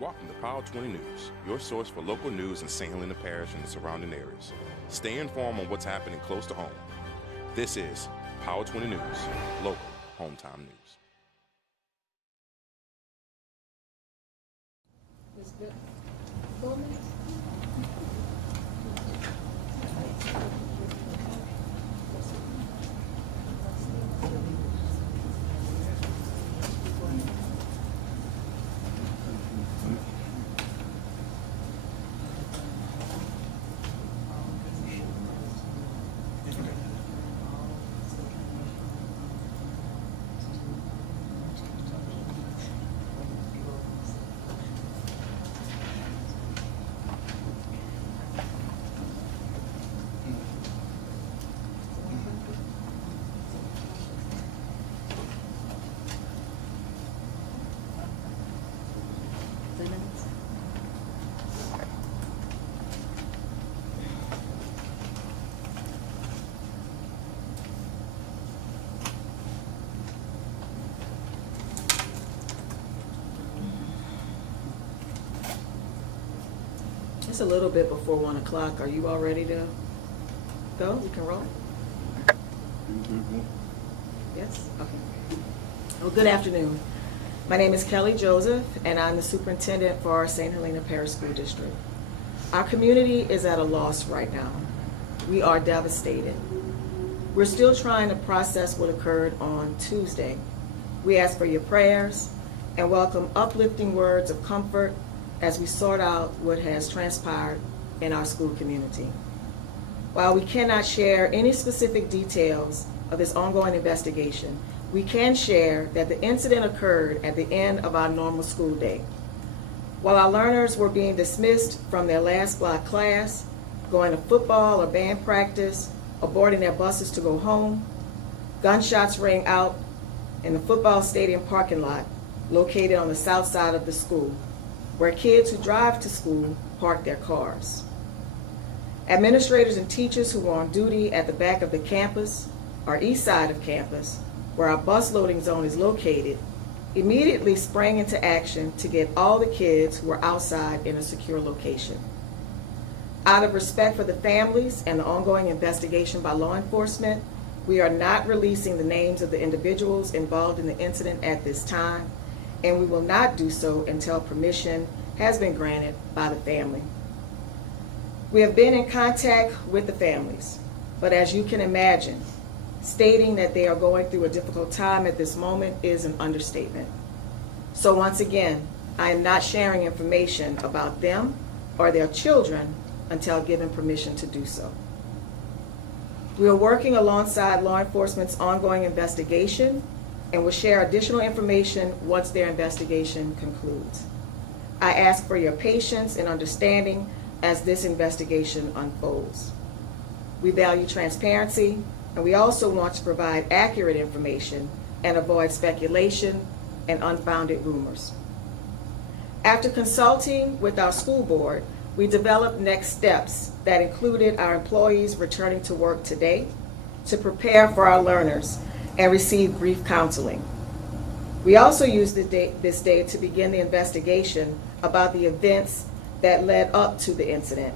Welcome to Power 20 News, your source for local news in St. Helena Parish and the surrounding areas. Stay informed on what's happening close to home. This is Power 20 News, local hometown news. It's a little bit before 1 o'clock. Are you all ready to go? We can roll? Yes? Okay. Well, good afternoon. My name is Kelly Joseph, and I'm the superintendent for our St. Helena Parish School District. Our community is at a loss right now. We are devastated. We're still trying to process what occurred on Tuesday. We ask for your prayers and welcome uplifting words of comfort as we sort out what has transpired in our school community. While we cannot share any specific details of this ongoing investigation, we can share that the incident occurred at the end of our normal school day. While our learners were being dismissed from their last block class, going to football or band practice, or boarding their buses to go home, gunshots rang out in the football stadium parking lot located on the south side of the school, where kids who drive to school park their cars. Administrators and teachers who were on duty at the back of the campus, or east side of campus, where our bus loading zone is located, immediately sprang into action to get all the kids who were outside in a secure location. Out of respect for the families and the ongoing investigation by law enforcement, we are not releasing the names of the individuals involved in the incident at this time, and we will not do so until permission has been granted by the family. We have been in contact with the families, but as you can imagine, stating that they are going through a difficult time at this moment is an understatement. So once again, I am not sharing information about them or their children until given permission to do so. We are working alongside law enforcement's ongoing investigation and will share additional information once their investigation concludes. I ask for your patience and understanding as this investigation unfolds. We value transparency, and we also want to provide accurate information and avoid speculation and unfounded rumors. After consulting with our school board, we developed next steps that included our employees returning to work today to prepare for our learners and receive grief counseling. We also used this day to begin the investigation about the events that led up to the incident.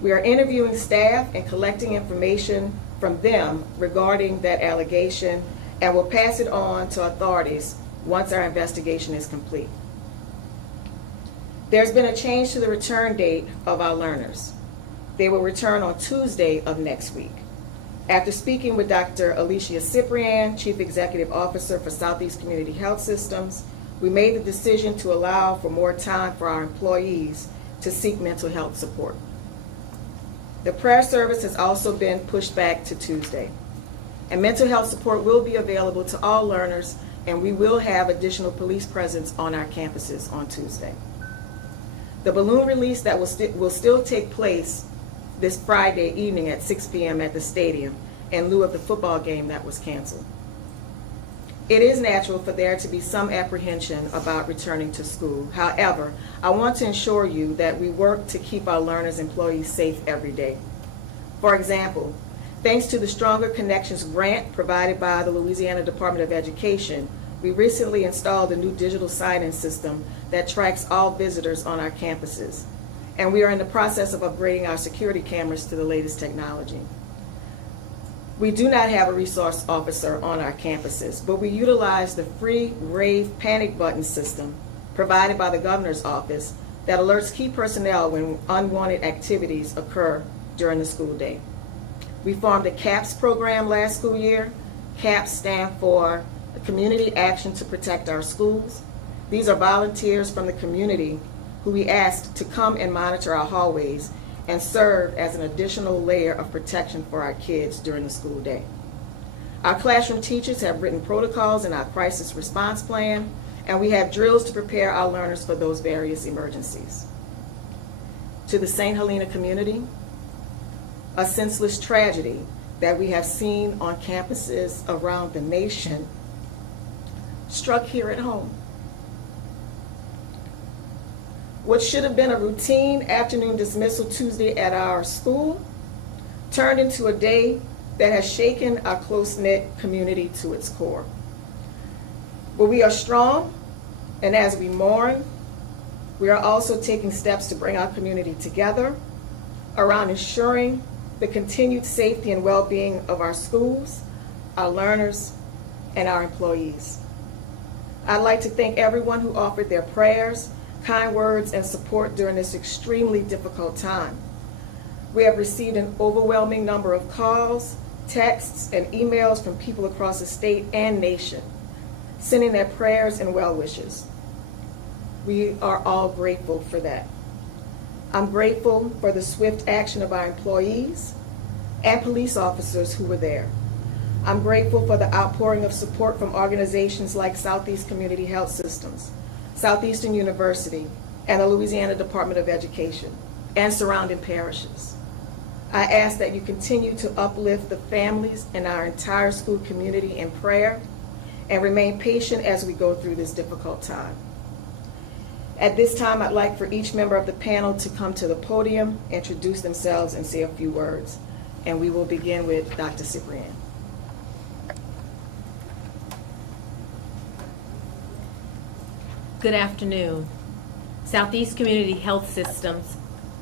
We are interviewing staff and collecting information from them regarding that allegation and will pass it on to authorities once our investigation is complete. There's been a change to the return date of our learners. They will return on Tuesday of next week. After speaking with Dr. Alicia Cyprian, Chief Executive Officer for Southeast Community Health Systems, we made the decision to allow for more time for our employees to seek mental health support. The prayer service has also been pushed back to Tuesday, and mental health support will be available to all learners, and we will have additional police presence on our campuses on Tuesday. The balloon release that will still take place this Friday evening at 6 p.m. at the stadium in lieu of the football game that was canceled. It is natural for there to be some apprehension about returning to school. However, I want to ensure you that we work to keep our learners and employees safe every day. For example, thanks to the Stronger Connections grant provided by the Louisiana Department of Education, We recently installed a new digital sign-in system that tracks all visitors on our campuses, and we are in the process of upgrading our security cameras to the latest technology. We do not have a resource officer on our campuses, but we utilize the free Rave panic button system provided by the governor's office that alerts key personnel when unwanted activities occur during the school day. We formed a CAPS program last school year. CAPS stand for Community Action to Protect Our Schools. These are volunteers from the community who we asked to come and monitor our hallways and serve as an additional layer of protection for our kids during the school day. Our classroom teachers have written protocols in our crisis response plan, and we have drills to prepare our learners for those various emergencies. To the St. Helena community, a senseless tragedy that we have seen on campuses around the nation struck here at home. What should have been a routine afternoon dismissal Tuesday at our school turned into a day that has shaken our close-knit community to its core. But we are strong, and as we mourn, we are also taking steps to bring our community together around ensuring the continued safety and well-being of our schools, our learners, and our employees. I'd like to thank everyone who offered their prayers, kind words, and support during this extremely difficult time. We have received an overwhelming number of calls, texts, and emails from people across the state and nation, sending their prayers and well wishes. We are all grateful for that. I'm grateful for the swift action of our employees and police officers who were there. I'm grateful for the outpouring of support from organizations like Southeast Community Health Systems, Southeastern University, and the Louisiana Department of Education, and surrounding parishes. I ask that you continue to uplift the families and our entire school community in prayer and remain patient as we go through this difficult time. At this time, I'd like for each member of the panel to come to the podium, introduce themselves, and say a few words. And we will begin with Dr. Cyprian. Good afternoon. Southeast Community Health Systems,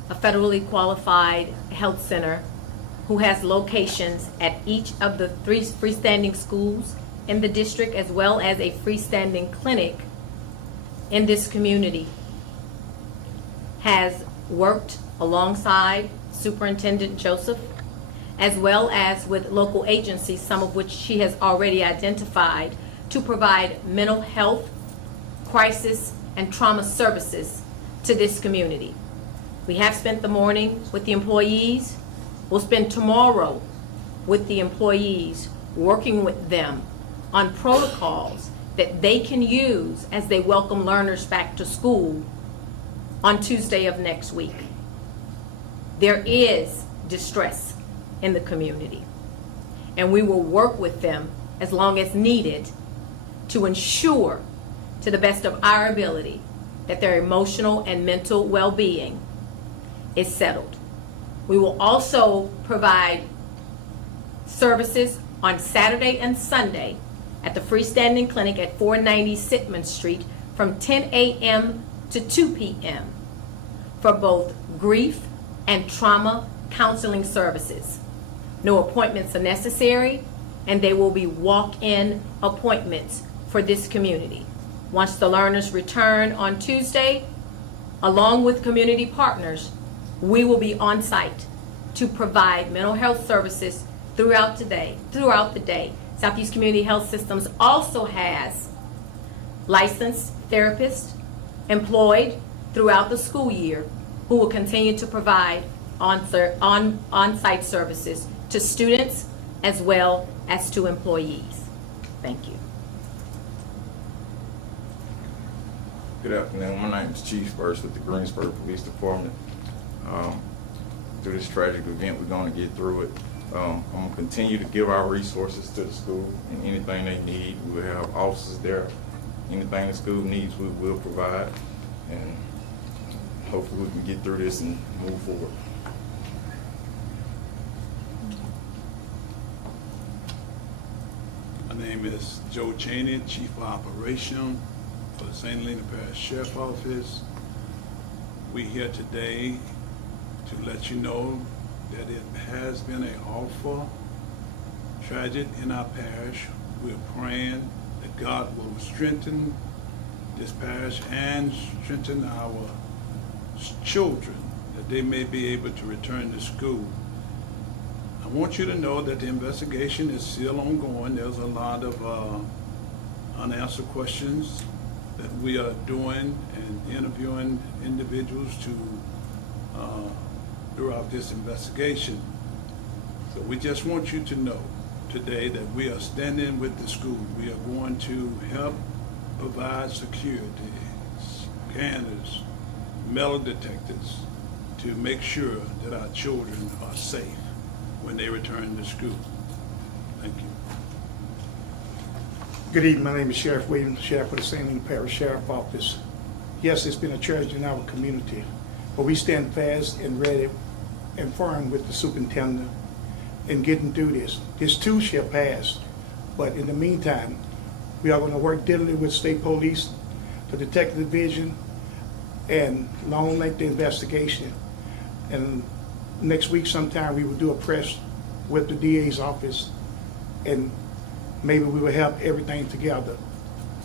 a federally qualified health center who has locations at each of the 3 freestanding schools in the district, as well as a freestanding clinic in this community, has worked alongside Superintendent Joseph, as well as with local agencies, some of which she has already identified, to provide mental health, crisis, and trauma services to this community. We have spent the morning with the employees. We'll spend tomorrow with the employees, working with them on protocols that they can use as they welcome learners back to school on Tuesday of next week. There is distress in the community, and we will work with them as long as needed to ensure, to the best of our ability, that their emotional and mental well-being is settled. We will also provide services on Saturday and Sunday at the freestanding clinic at 490 Sitman Street from 10 a.m. to 2 p.m. for both grief and trauma counseling services. No appointments are necessary, and they will be walk-in appointments for this community. Once the learners return on Tuesday, along with community partners, we will be on site to provide mental health services throughout the day. Southeast Community Health Systems also has licensed therapists employed throughout the school year who will continue to provide on-site services to students as well as to employees. Thank you. Good afternoon. My name is Chief First with the Greensboro Police Department. Through this tragic event, we're going to get through it. I'm going to continue to give our resources to the school, and anything they need, we will have officers there. Anything the school needs, we will provide, and hopefully we can get through this and move forward. My name is Joe Cheney, Chief of Operation for the St. Helena Parish Sheriff Office. We're here today to let you know that it has been an awful tragedy in our parish. We're praying that God will strengthen this parish and strengthen our children, that they may be able to return to school. I want you to know that the investigation is still ongoing. There's a lot of unanswered questions that we are doing and interviewing individuals to throughout this investigation. So we just want you to know today that we are standing with the school. We are going to help provide security, scanners, metal detectors to make sure that our children are safe when they return to school. Thank you. Good evening. My name is Sheriff Williams, Sheriff of the St. Helena Parish Sheriff Office. Yes, it's been a tragedy in our community, but we stand fast and ready and firm with the superintendent in getting through this. This too shall pass, but in the meantime, we are going to work diligently with state police, the detective division, and long length investigation. And next week sometime we will do a press with the DA's office, and maybe we will have everything together.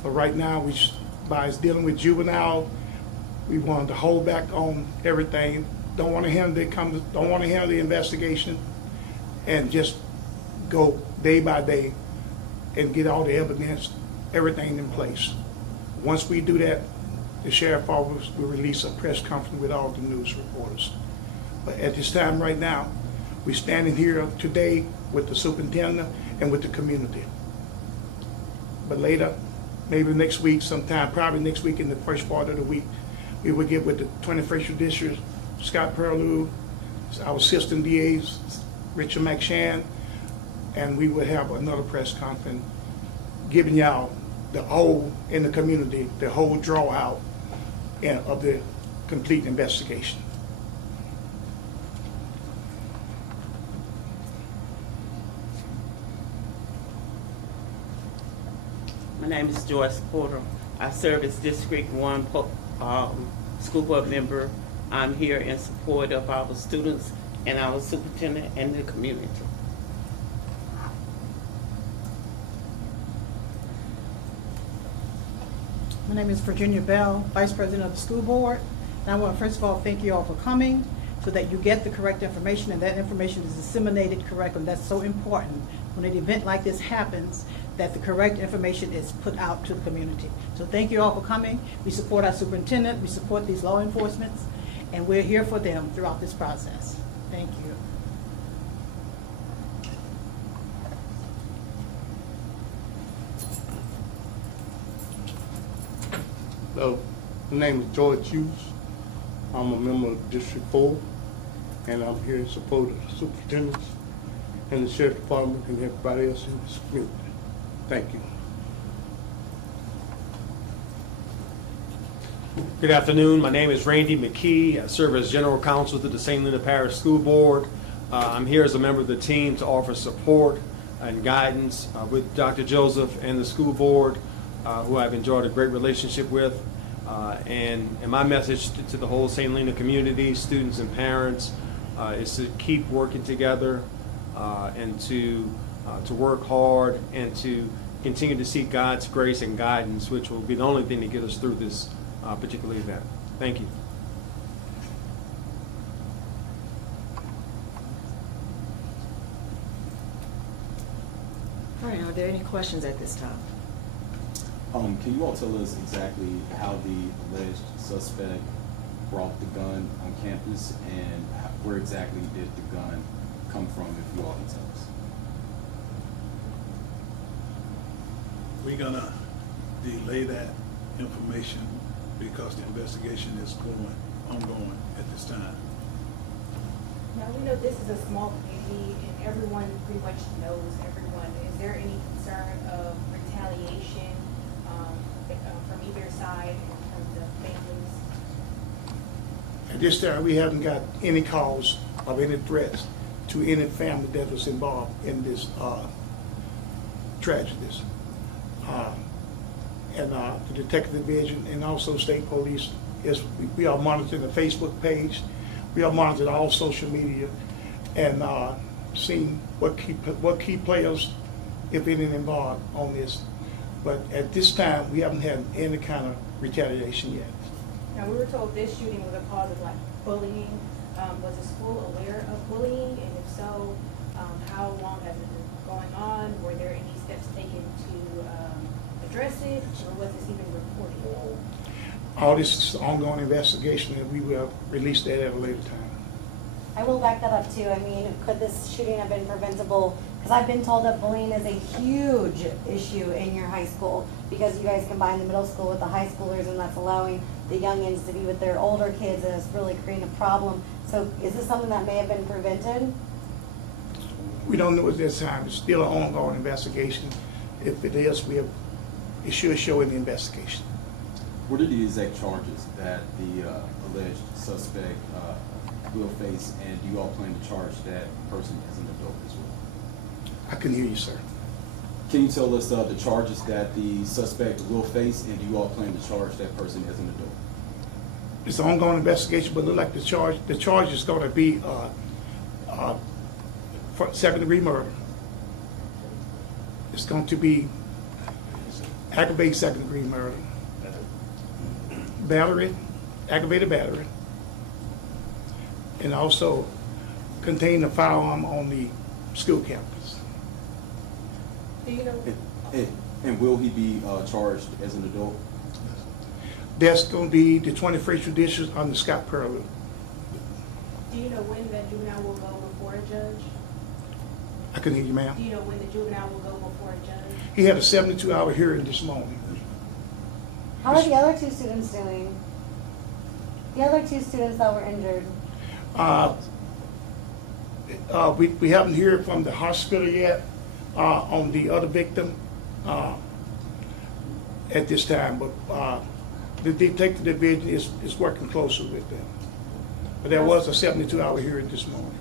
But right now, by dealing with juvenile, we wanted to hold back on everything. Don't want to handle the investigation, and just go day by day and get all the evidence, everything in place. Once we do that, the sheriff office will release a press conference with all the news reporters. But at this time right now, we're standing here today with the superintendent and with the community. But later, maybe next week sometime, probably next week in the first part of the week, we will get with the 21st District, Scott Perlew, our assistant DAs, Richard McShann, and we will have another press conference giving y'all the whole, in the community, the whole draw out of the complete investigation. My name is Joyce Porter. I serve as District 1 school board member. I'm here in support of our students and our superintendent and the community. My name is Virginia Bell, Vice President of the School Board. And I want to first of all thank you all for coming so that you get the correct information and that information is disseminated correctly. That's so important when an event like this happens, that the correct information is put out to the community. So thank you all for coming. We support our superintendent, we support these law enforcement, and we're here for them throughout this process. Thank you. Hello, my name is George Hughes. I'm a member of District 4, and I'm here in support of the superintendents and the sheriff department and everybody else in this community. Thank you. Good afternoon. My name is Randy McKee. I serve as General Counsel to the St. Helena Parish School Board. I'm here as a member of the team to offer support and guidance with Dr. Joseph and the school board, who I've enjoyed a great relationship with. And my message to the whole St. Helena community, students and parents, is to keep working together and to work hard and to continue to seek God's grace and guidance, which will be the only thing to get us through this particular event. Thank you. All right, are there any questions at this time? Can you all tell us exactly how the alleged suspect brought the gun on campus and where exactly did the gun come from, if you all can tell us? We're gonna delay that information because the investigation is ongoing at this time. Now, we know this is a small community and everyone pretty much knows everyone. Is there any concern of retaliation from either side in terms of families? At this time, we haven't got any calls of any threats to any family that was involved in this tragedies. And the Detective Division and also State Police, we are monitoring the Facebook page. We are monitoring all social media and seeing what key players, if any, involved on this. But at this time, we haven't had any kind of retaliation yet. Now, we were told this shooting was a cause of like bullying. Was the school aware of bullying? And if so, how long has it been going on? Were there any steps taken to address it, or was this even reported? All this is ongoing investigation, and we will release that at a later time. I will back that up too. I mean, could this shooting have been preventable? Because I've been told that bullying is a huge issue in your high school because you guys combine the middle school with the high schoolers, and that's allowing the youngins to be with their older kids, and it's really creating a problem. So is this something that may have been prevented? We don't know at this time. It's still an ongoing investigation. If it is, it should show in the investigation. What are the exact charges that the alleged suspect will face, and do you all plan to charge that person as an adult as well? I couldn't hear you, sir. Can you tell us the charges that the suspect will face, and do you all plan to charge that person as an adult? It's an ongoing investigation, but it look like the charge is going to be for second-degree murder. It's going to be aggravated second-degree murder, battery, aggravated battery, and also contain a firearm on the school campus. Do you know? And will he be charged as an adult? That's going to be the 21st Judicial under Scott Perlow. Do you know when that juvenile will go before a judge? I couldn't hear you, ma'am. Do you know when the juvenile will go before a judge? He had a 72-hour hearing this morning. How are the other two students doing? The other two students that were injured? We haven't heard from the hospital yet on the other victim at this time, but the Detective Division is working closely with them. But there was a 72-hour hearing this morning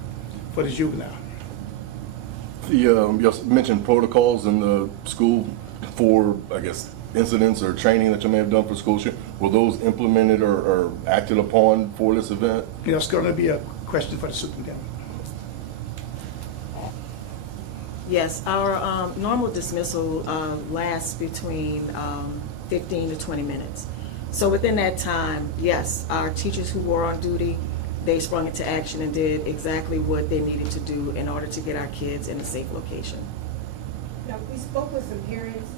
for the juvenile. You mentioned protocols in the school for, I guess, incidents or training that you may have done for school shooting. Were those implemented or acted upon for this event? That's going to be a question for the superintendent. Yes, our normal dismissal lasts between 15 to 20 minutes. So within that time, yes, our teachers who were on duty, they sprung into action and did exactly what they needed to do in order to get our kids in a safe location. Now, we spoke with some parents,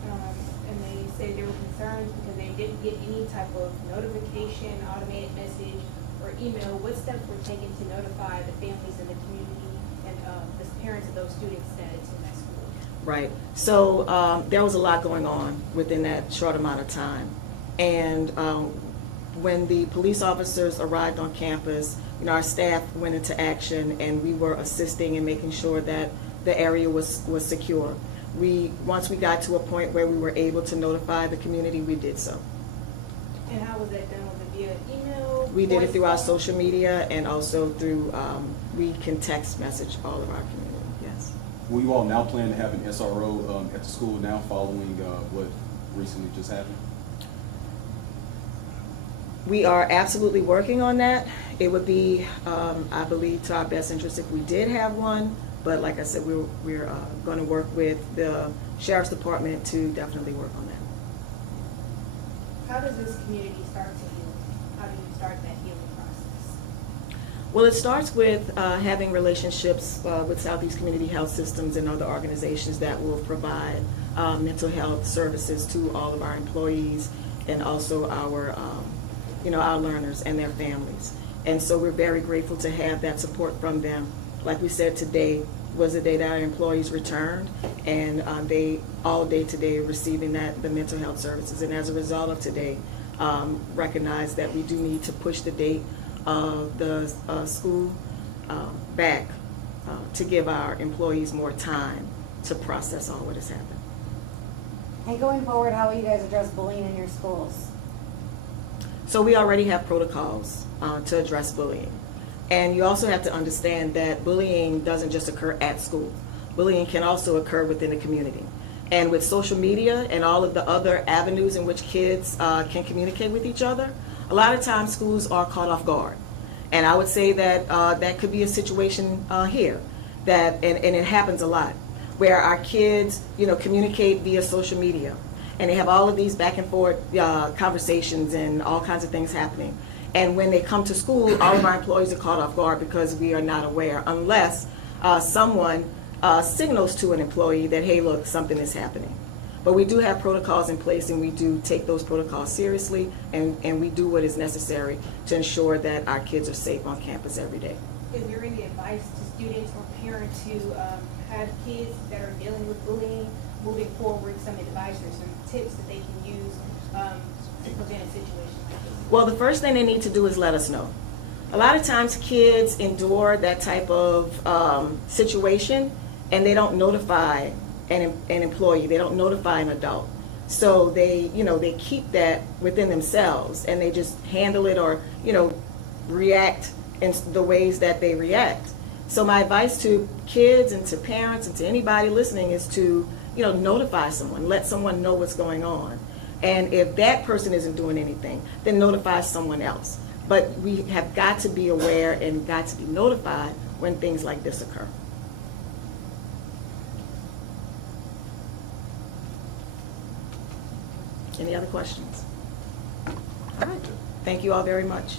and they said they were concerned because they didn't get any type of notification, automated message, or email. What steps were taken to notify the families in the community and the parents of those students that attend that school? Right. So there was a lot going on within that short amount of time. And when the police officers arrived on campus, our staff went into action, and we were assisting and making sure that the area was secure. Once we got to a point where we were able to notify the community, we did so. And how was that done? Was it via email? We did it through our voice social media, and also through, we can text message all of our community, yes. Will you all now plan to have an SRO at the school now following what recently just happened? We are absolutely working on that. It would be, I believe, to our best interest if we did have one. But like I said, we're going to work with the Sheriff's Department to definitely work on that. How does this community start to heal? How do you start that healing process? Well, it starts with having relationships with Southeast Community Health Systems and other organizations that will provide mental health services to all of our employees and also our our learners and their families. And so we're very grateful to have that support from them. Like we said, today was the day that our employees returned, and they all day today are receiving the mental health services. And as a result of today, recognize that we do need to push the date of the school back to give our employees more time to process all what has happened. And going forward, how will you guys address bullying in your schools? So we already have protocols to address bullying. And you also have to understand that bullying doesn't just occur at school. Bullying can also occur within the community. And with social media and all of the other avenues in which kids can communicate with each other, a lot of times schools are caught off guard. And I would say that that could be a situation here, and it happens a lot, where our kids, communicate via social media. And they have all of these back and forth conversations and all kinds of things happening. And when they come to school, all of our employees are caught off guard because we are not aware, unless someone signals to an employee that, hey, look, something is happening. But we do have protocols in place, and we do take those protocols seriously, and we do what is necessary to ensure that our kids are safe on campus every day. Is there any advice to students or parents who have kids that are dealing with bullying, moving forward, some advice or some tips that they can use to prevent a situation like this? Well, the first thing they need to do is let us know. A lot of times kids endure that type of situation, and they don't notify an employee, they don't notify an adult. So they keep that within themselves, and they just handle it or, react in the ways that they react. So my advice to kids and to parents and to anybody listening is to, notify someone, let someone know what's going on. And if that person isn't doing anything, then notify someone else. But we have got to be aware and got to be notified when things like this occur. Any other questions? All right. Thank you all very much.